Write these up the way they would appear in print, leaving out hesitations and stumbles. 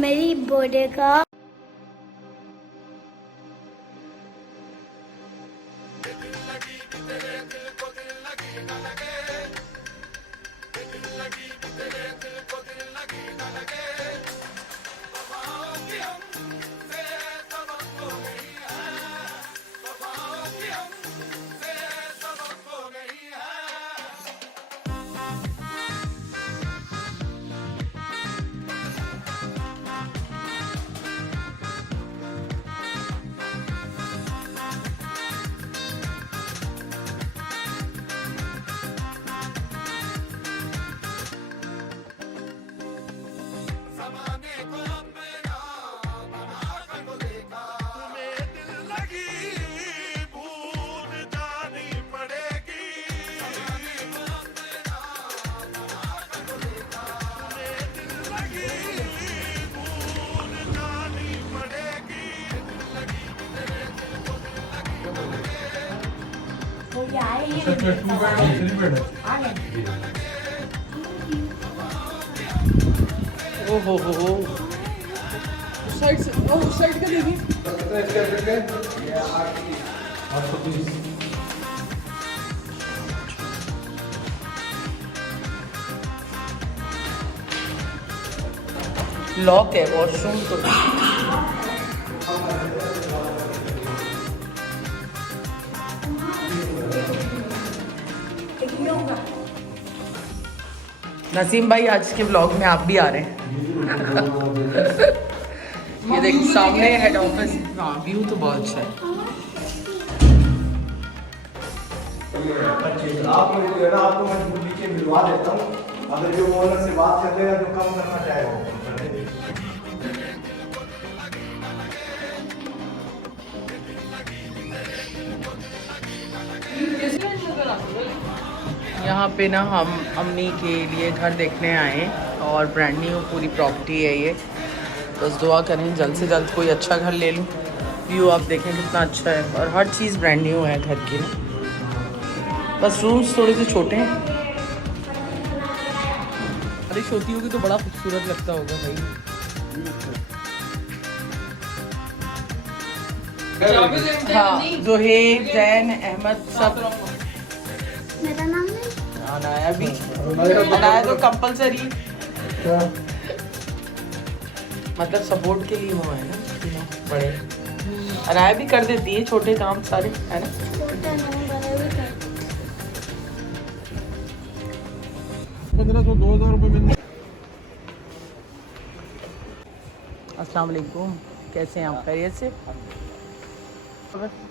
मेरी बर्थडे का ओहो हो साइड से उस साइड का देखिए। लॉक है वॉशरूम तो। नसीम भाई आज के व्लॉग में आप भी आ रहे हैं। ये देख सामने हेड ऑफिस। हाँ व्यू तो बहुत अच्छा है। आपको मैं नीचे मिलवा देता हूँ, अगर जो ओनर से बात कर लेगा जो कम करना चाहेगा वो कर देगा। यहाँ पे ना हम अम्मी के लिए घर देखने आए और ब्रांड न्यू पूरी प्रॉपर्टी है ये। बस दुआ करें जल्द से जल्द कोई अच्छा घर ले लूँ। व्यू आप देखें कितना अच्छा है और हर चीज़ ब्रांड न्यू है घर की ना। बस रूम्स थोड़े से छोटे हैं। बारिश होती होगी तो बड़ा खूबसूरत लगता होगा भाई। हाँ जोहेब जैन अहमद सब। मेरा नाम नहीं अनाया भी। अनाया तो कंपलसरी मतलब सपोर्ट के लिए वो है ना बड़े। अनाया भी कर देती है छोटे काम सारे है ना। छोटा नहीं बड़ा भी कर। 1500-2000 रुपये मिलने। अस्सलाम वालेकुम, कैसे हैं आप? खैरियत से?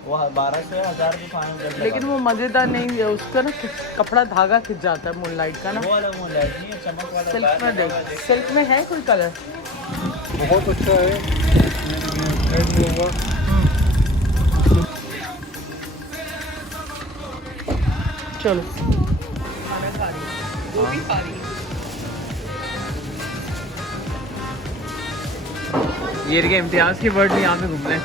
वो 1200-1000 रुपये फाइनल। लेकिन वो मज़ेदार नहीं है उसका ना कपड़ा धागा खिंच जाता है मूनलाइट का ना। वो वाला मूनलाइट नहीं है, चमक वाला। सिल्क में देख, सिल्क में है कोई कलर? बहुत अच्छा है। चलो वो भी खा रही है। ये इम्तियाज़ के बर्ड यहाँ पे घूम रहे हैं।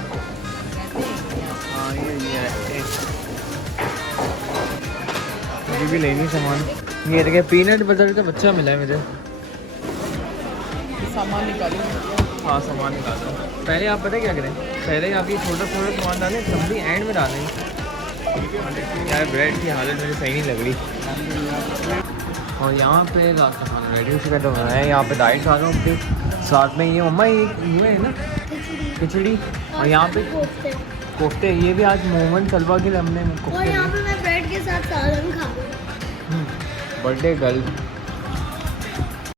हाँ ये है मुझे भी लेनी सामान। ये देखिए पीनट बटर का बच्चा मिला है मुझे। सामान निकालो। हाँ सामान निकालो। पहले आप पता क्या करें, पहले आप ये छोटा छोटा सामान डालें, सब्जी एंड में डालें। यार ब्रेड की हालत मुझे सही नहीं लग रही। और यहाँ पे रात का खाना रेडी हो चुका तो है। यहाँ पे दाल खा रहा हूँ अपनी, साथ में ये मम्मा ये है ना खिचड़ी। और यहाँ पे कोफ्ते। ये भी आज मोहम्मद सलवा के लिए हमने और यहाँ पे मैं ब्रेड के साथ सालन खा रही हूँ। Birthday girl.